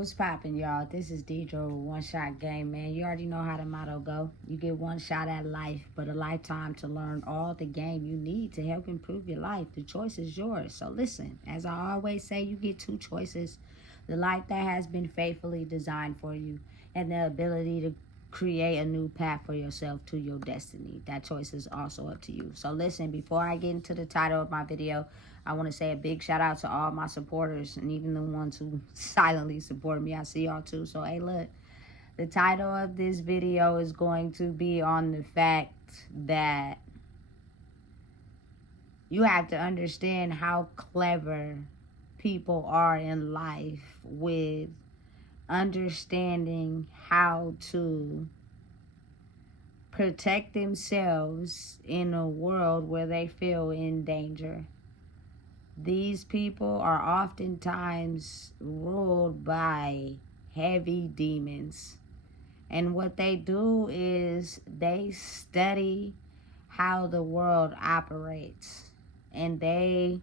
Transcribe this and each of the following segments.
What's poppin', y'all? This is Deidre with One Shot Game, man. You already know how the motto go. You get one shot at life, but a lifetime to learn all the game you need to help improve your life. The choice is yours. So listen, as I always say, you get two choices. The life that has been faithfully designed for you, and the ability to create a new path for yourself to your destiny. That choice is also up to you. So listen, before I get into the title of my video, I want to say a big shout out to all my supporters and even the ones who silently support me. I see y'all too. So hey, look, the title of this video is going to be on the fact that you have to understand how clever people are in life with understanding how to protect themselves in a world where they feel in danger. These people are oftentimes ruled by heavy demons. And what they do is they study how the world operates. And they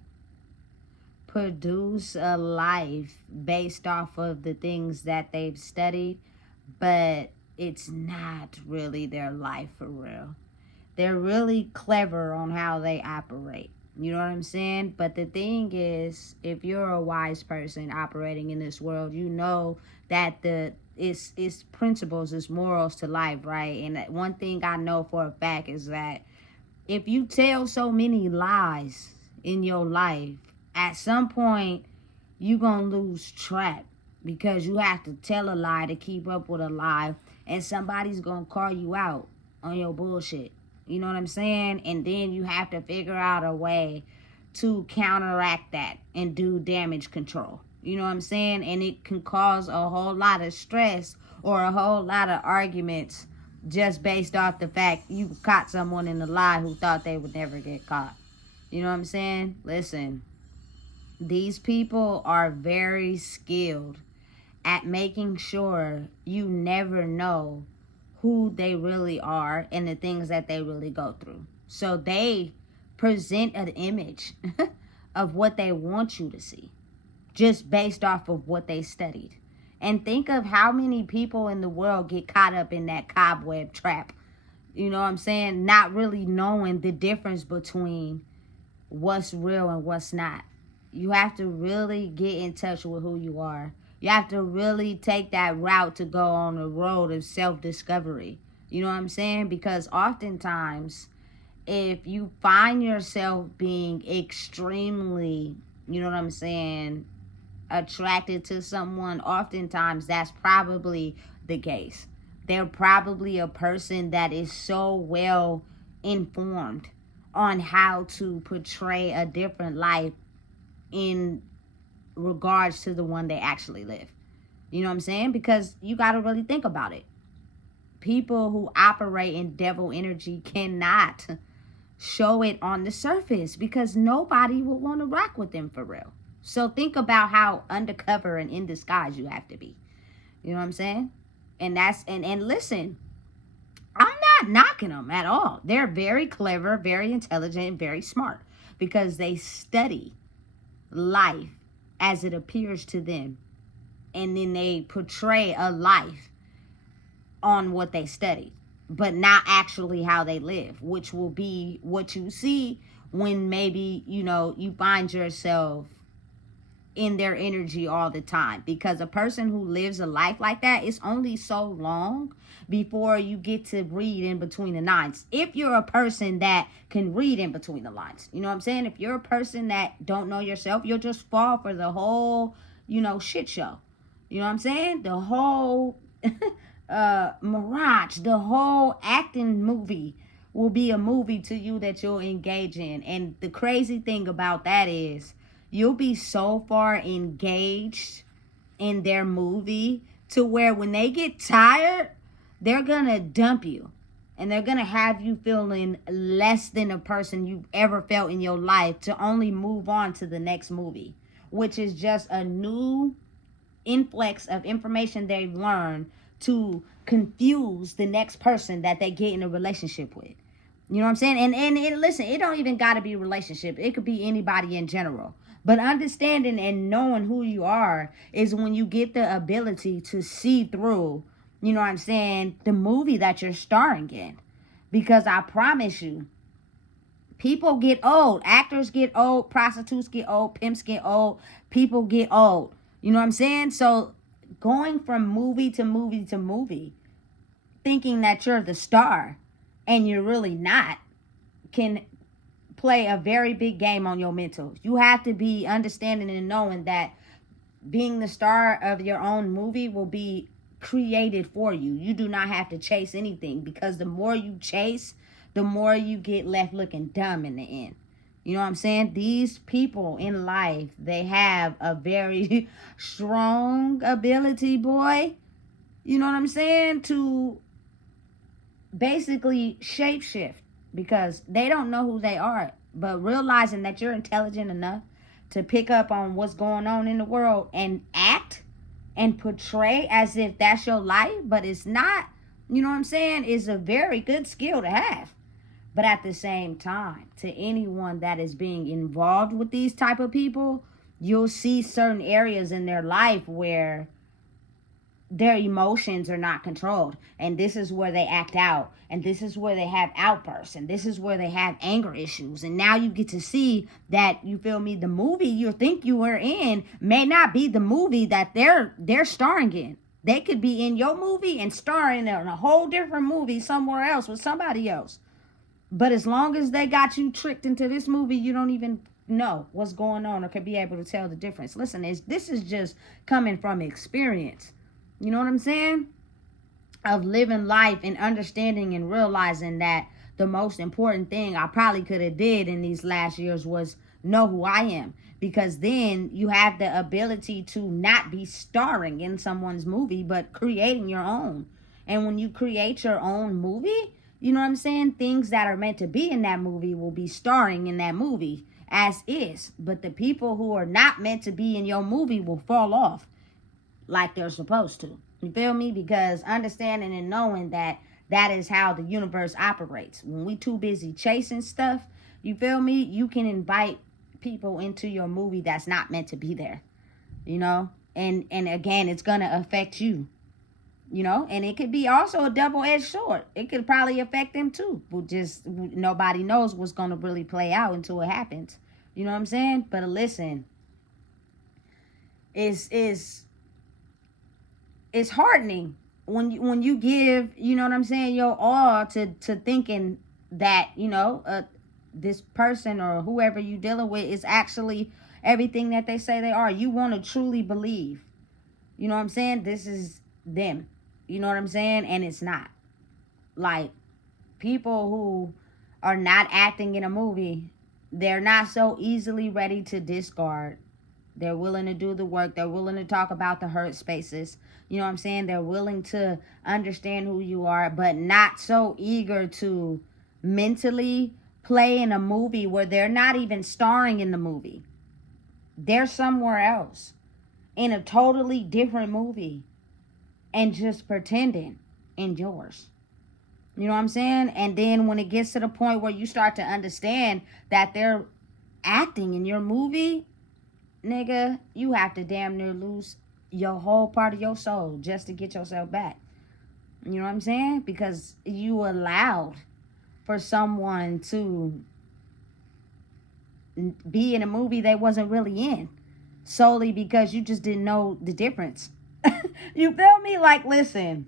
produce a life based off of the things that they've studied. But it's not really their life for real. They're really clever on how they operate. You know what I'm saying? But the thing is, if you're a wise person operating in this world, you know that it's principles, it's morals to life, right? And one thing I know for a fact is that if you tell so many lies in your life, at some point you're going to lose track because you have to tell a lie to keep up with a lie, and somebody's going to call you out on your bullshit. You know what I'm saying? And then you have to figure out a way to counteract that and do damage control. You know what I'm saying? And it can cause a whole lot of stress or a whole lot of arguments just based off the fact you caught someone in a lie who thought they would never get caught. You know what I'm saying? Listen, these people are very skilled at making sure you never know who they really are and the things that they really go through. So they present an image of what they want you to see just based off of what they studied. And think of how many people in the world get caught up in that cobweb trap. You know what I'm saying? Not really knowing the difference between what's real and what's not. You have to really get in touch with who you are. You have to really take that route to go on the road of self-discovery. You know what I'm saying? Because oftentimes, if you find yourself being extremely, you know what I'm saying, attracted to someone, oftentimes that's probably the case. They're probably a person that is so well informed on how to portray a different life in regards to the one they actually live. You know what I'm saying? Because you got to really think about it. People who operate in devil energy cannot show it on the surface because nobody would want to rock with them for real. So think about how undercover and in disguise you have to be. You know what I'm saying? And listen, I'm not knocking them at all. They're very clever, very intelligent, very smart because they study life as it appears to them, and then they portray a life on what they studied, but not actually how they live, which will be what you see when maybe, you know, you find yourself in their energy all the time. Because a person who lives a life like that, it's only so long before you get to read in between the lines. If you're a person that can read in between the lines, you know what I'm saying? If you're a person that don't know yourself, you'll just fall for the whole, you know, shit show. You know what I'm saying? The whole mirage, the whole acting movie will be a movie to you that you'll engage in. And the crazy thing about that is you'll be so far engaged in their movie to where when they get tired, they're gonna dump you, and they're gonna have you feeling less than a person you've ever felt in your life to only move on to the next movie, which is just a new influx of information they've learned to confuse the next person that they get in a relationship with. You know what I'm saying? And listen, it don't even gotta be a relationship. It could be anybody in general. But understanding and knowing who you are is when you get the ability to see through, you know what I'm saying, the movie that you're starring in. Because I promise you, people get old. Actors get old. Prostitutes get old. Pimps get old. People get old. You know what I'm saying? So going from movie to movie to movie, thinking that you're the star and you're really not, can play a very big game on your mental. You have to be understanding and knowing that being the star of your own movie will be created for you. You do not have to chase anything, because the more you chase, the more you get left looking dumb in the end. You know what I'm saying? These people in life, they have a very strong ability, boy. You know what I'm saying? To basically shapeshift, because they don't know who they are. But realizing that you're intelligent enough to pick up on what's going on in the world and act and portray as if that's your life, but it's not, you know what I'm saying, is a very good skill to have. But at the same time, to anyone that is being involved with these type of people, you'll see certain areas in their life where their emotions are not controlled, and this is where they act out, and this is where they have outbursts, and this is where they have anger issues. And now you get to see that, you feel me, the movie you think you were in may not be the movie that they're starring in. They could be in your movie and starring in a whole different movie somewhere else with somebody else. But as long as they got you tricked into this movie, you don't even know what's going on or could be able to tell the difference. Listen, this is just coming from experience. You know what I'm saying? Of living life and understanding and realizing that the most important thing I probably could have did in these last years was know who I am. Because then you have the ability to not be starring in someone's movie, but creating your own. And when you create your own movie, you know what I'm saying, things that are meant to be in that movie will be starring in that movie as is. But the people who are not meant to be in your movie will fall off like they're supposed to. You feel me? Because understanding and knowing that that is how the universe operates. When we too busy chasing stuff, you feel me, you can invite people into your movie that's not meant to be there. You know? And again, it's going to affect you. You know? And it could be also a double-edged sword. It could probably affect them too. But just nobody knows what's going to really play out until it happens. You know what I'm saying? But listen, it's heartening when you give, you know what I'm saying, your all to thinking that, you know, this person or whoever you dealing with is actually everything that they say they are. You want to truly believe, you know what I'm saying, this is them. You know what I'm saying? And it's not. Like, people who are not acting in a movie, they're not so easily ready to discard. They're willing to do the work. They're willing to talk about the hurt spaces. You know what I'm saying? They're willing to understand who you are, but not so eager to mentally play in a movie where they're not even starring in the movie. They're somewhere else in a totally different movie and just pretending in yours. You know what I'm saying? And then when it gets to the point where you start to understand that they're acting in your movie, nigga, you have to damn near lose your whole part of your soul just to get yourself back. You know what I'm saying? Because you allowed for someone to be in a movie they wasn't really in, solely because you just didn't know the difference. You feel me? Like, listen,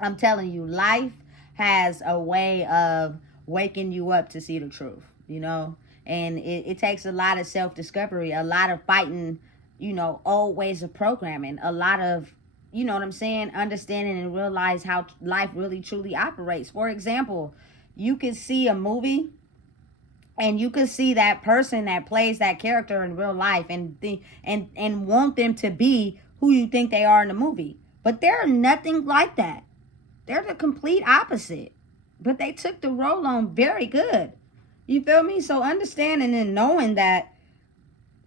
I'm telling you, life has a way of waking you up to see the truth, you know? And it takes a lot of self-discovery, a lot of fighting, you know, old ways of programming, a lot of, you know what I'm saying, understanding and realize how life really truly operates. For example, you could see a movie and you could see that person that plays that character in real life and want them to be who you think they are in the movie. But they're nothing like that. They're the complete opposite. But they took the role on very good. You feel me? So understanding and knowing that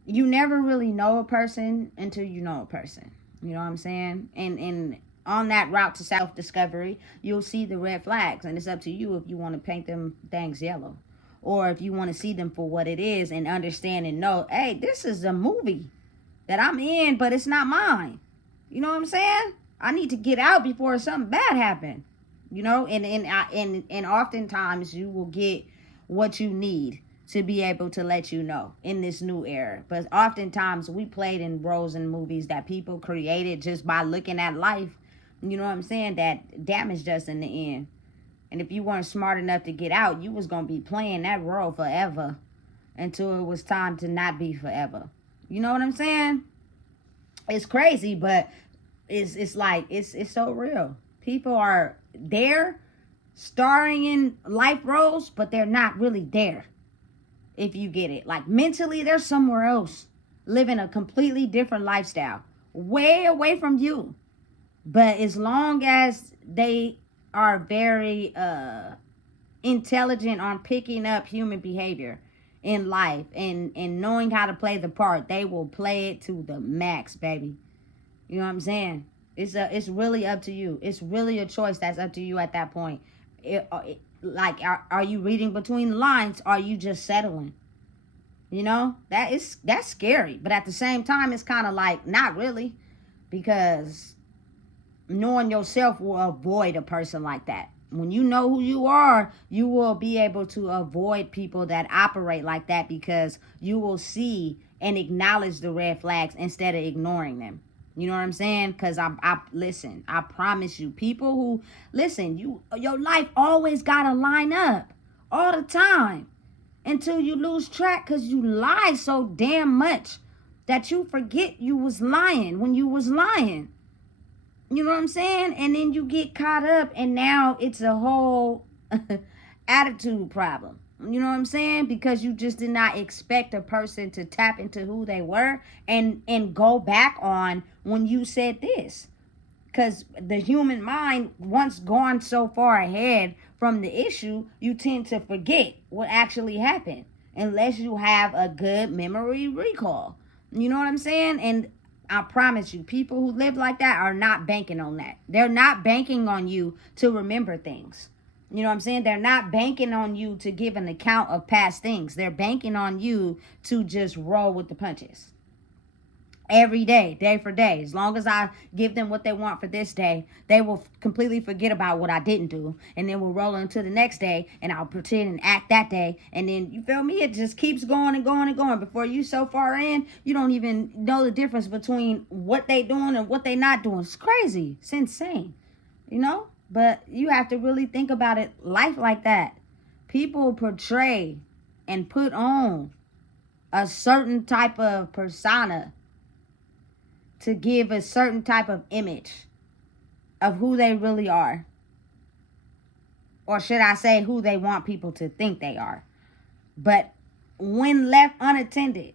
you never really know a person until you know a person. You know what I'm saying? And on that route to self-discovery, you'll see the red flags. And it's up to you if you want to paint them things yellow. or if you want to see them for what it is and understand and know, hey, this is a movie that I'm in, but it's not mine. You know what I'm saying? I need to get out before something bad happens. You know, and oftentimes you will get what you need to be able to let you know in this new era. But oftentimes we played in roles in movies that people created just by looking at life, you know what I'm saying, that damaged us in the end. And if you weren't smart enough to get out, you was going to be playing that role forever until it was time to not be forever. You know what I'm saying? It's crazy, but it's like it's so real. People are there starring in life roles, but they're not really there. If you get it, like mentally they're somewhere else, living a completely different lifestyle, way away from you. But as long as they are very intelligent on picking up human behavior in life and knowing how to play the part, they will play it to the max, baby. You know what I'm saying? It's really up to you. It's really a choice that's up to you at that point. Like, are you reading between the lines? Are you just settling? You know, that's scary. But at the same time, it's kind of like, not really. Because knowing yourself will avoid a person like that. When you know who you are, you will be able to avoid people that operate like that, because you will see and acknowledge the red flags instead of ignoring them. You know what I'm saying? Because I listen, I promise you, people who, listen, your life always got to line up all the time until you lose track, because you lie so damn much that you forget you was lying when you was lying. You know what I'm saying? And then you get caught up, and now it's a whole attitude problem. You know what I'm saying? Because you just did not expect a person to tap into who they were and go back on when you said this. Because the human mind, once gone so far ahead from the issue, you tend to forget what actually happened unless you have a good memory recall. You know what I'm saying? And I promise you, people who live like that are not banking on that. They're not banking on you to remember things. You know what I'm saying? They're not banking on you to give an account of past things. They're banking on you to just roll with the punches. Every day for day. As long as I give them what they want for this day, they will completely forget about what I didn't do. And then we'll roll into the next day, and I'll pretend and act that day. And then, you feel me? It just keeps going and going and going. Before you so far in, you don't even know the difference between what they doing and what they not doing. It's crazy. It's insane. You know? But you have to really think about it. Life like that. People portray and put on a certain type of persona to give a certain type of image of who they really are. Or should I say, who they want people to think they are. But when left unattended,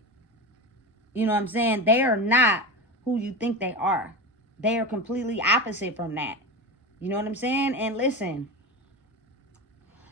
you know what I'm saying, they are not who you think they are. They are completely opposite from that. You know what I'm saying? And listen,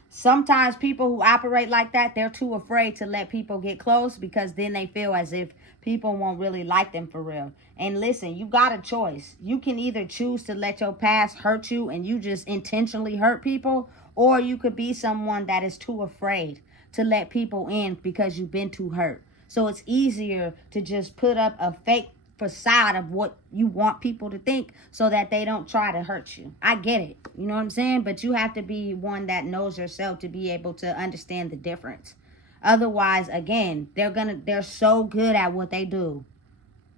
sometimes people who operate like that, they're too afraid to let people get close, because then they feel as if people won't really like them for real. And listen, you got a choice. You can either choose to let your past hurt you and you just intentionally hurt people, or you could be someone that is too afraid to let people in because you've been too hurt. So it's easier to just put up a fake facade of what you want people to think so that they don't try to hurt you. I get it. You know what I'm saying? But you have to be one that knows yourself to be able to understand the difference. Otherwise, again, they're so good at what they do.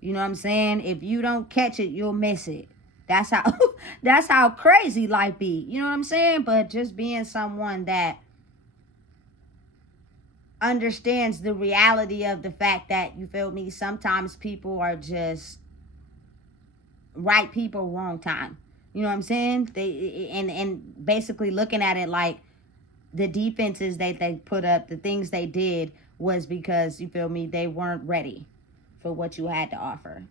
You know what I'm saying? If you don't catch it, you'll miss it. That's how crazy life be. You know what I'm saying? But just being someone that understands the reality of the fact that, you feel me, sometimes people are just right people, wrong time. You know what I'm saying? They and basically looking at it like the defenses that they put up, the things they did was because, you feel me, they weren't ready for what you had to offer.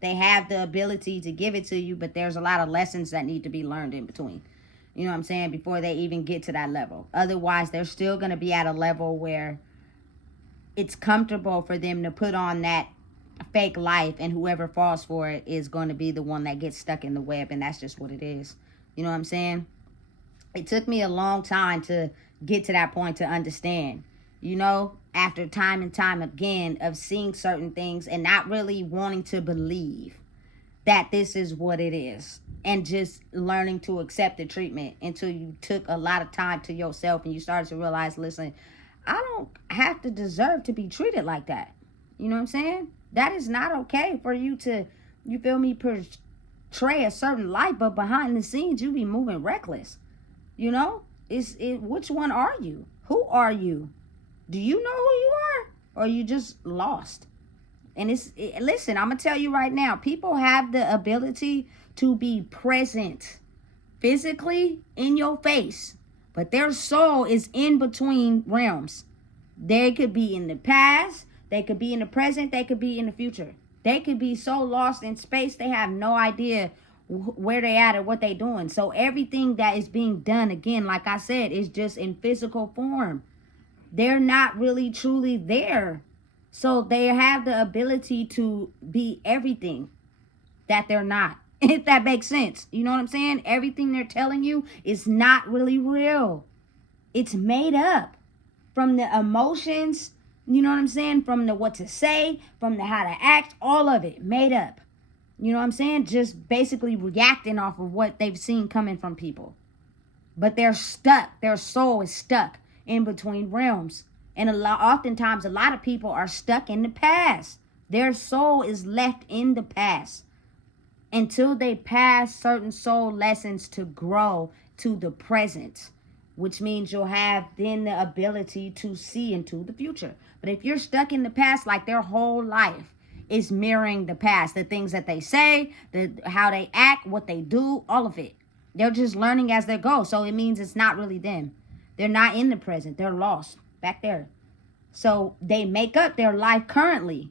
They have the ability to give it to you, but there's a lot of lessons that need to be learned in between. You know what I'm saying? Before they even get to that level. Otherwise, they're still going to be at a level where it's comfortable for them to put on that fake life, and whoever falls for it is going to be the one that gets stuck in the web, and that's just what it is. You know what I'm saying? It took me a long time to get to that point to understand. you know, after time and time again of seeing certain things and not really wanting to believe that this is what it is, and just learning to accept the treatment until you took a lot of time to yourself and you started to realize, listen, I don't have to deserve to be treated like that. You know what I'm saying? That is not okay for you to, you feel me, portray a certain life, but behind the scenes you be moving reckless. You know, which one are you? Who are you? Do you know who you are, or are you just lost? And listen, I'm gonna tell you right now, people have the ability to be present physically in your face, but their soul is in between realms. They could be in the past, they could be in the present, they could be in the future. They could be so lost in space they have no idea where they at or what they doing. So everything that is being done, again, like I said, is just in physical form. They're not really truly there. So they have the ability to be everything that they're not. If that makes sense. You know what I'm saying? Everything they're telling you is not really real. It's made up from the emotions, you know what I'm saying? From the what to say, from the how to act, all of it made up. You know what I'm saying? Just basically reacting off of what they've seen coming from people. But they're stuck. Their soul is stuck in between realms. And oftentimes, a lot of people are stuck in the past. Their soul is left in the past until they pass certain soul lessons to grow to the present, which means you'll have then the ability to see into the future. But if you're stuck in the past, like their whole life is mirroring the past, the things that they say, how they act, what they do, all of it. They're just learning as they go. So it means it's not really them. They're not in the present. They're lost back there. So they make up their life currently,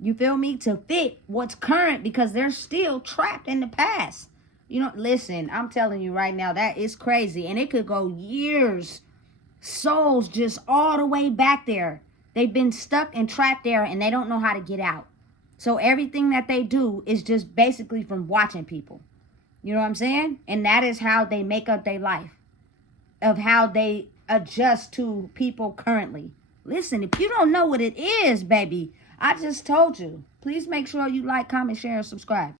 you feel me, to fit what's current because they're still trapped in the past. You know, listen, I'm telling you right now, that is crazy. And it could go years, souls just all the way back there. They've been stuck and trapped there and they don't know how to get out. So everything that they do is just basically from watching people. You know what I'm saying? And that is how they make up their life, of how they adjust to people currently. Listen, if you don't know what it is, baby, I just told you. Please make sure you like, comment, share, and subscribe.